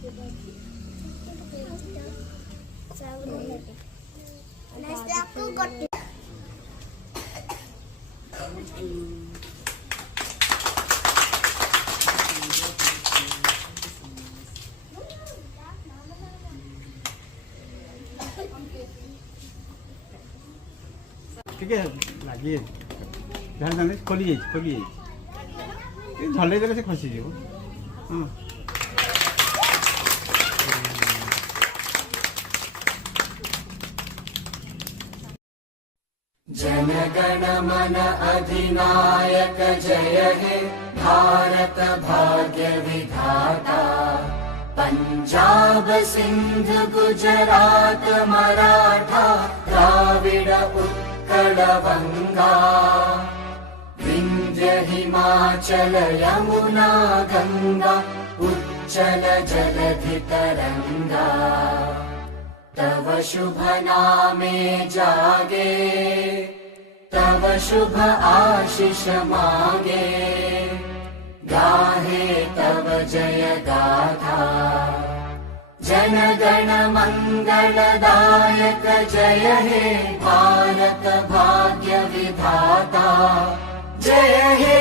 ଟିକେ ଲାଗି ଧ୍ୟାନ ଧ୍ୟାନ ଖୋଲି ଯାଇଛି ଝଲେଇ ଦେଲେ ସେ ଖସିଯିବ। ହଁ जनगण मन अधिनायक जय हे भारत भाग्य विधाता। पंजाब सिंध गुजरात मराठा द्राविड़ उत्कल बंगा। विंध्य हिमाचल यमुना गंगा उच्चल जलधि तरंगा। तव शुभ नामे जागे तव शुभ आशीष मागे। गाहे तव जय गाथा जन गण मंगलदायक जय हे भारत भाग्य विधाता। जय हे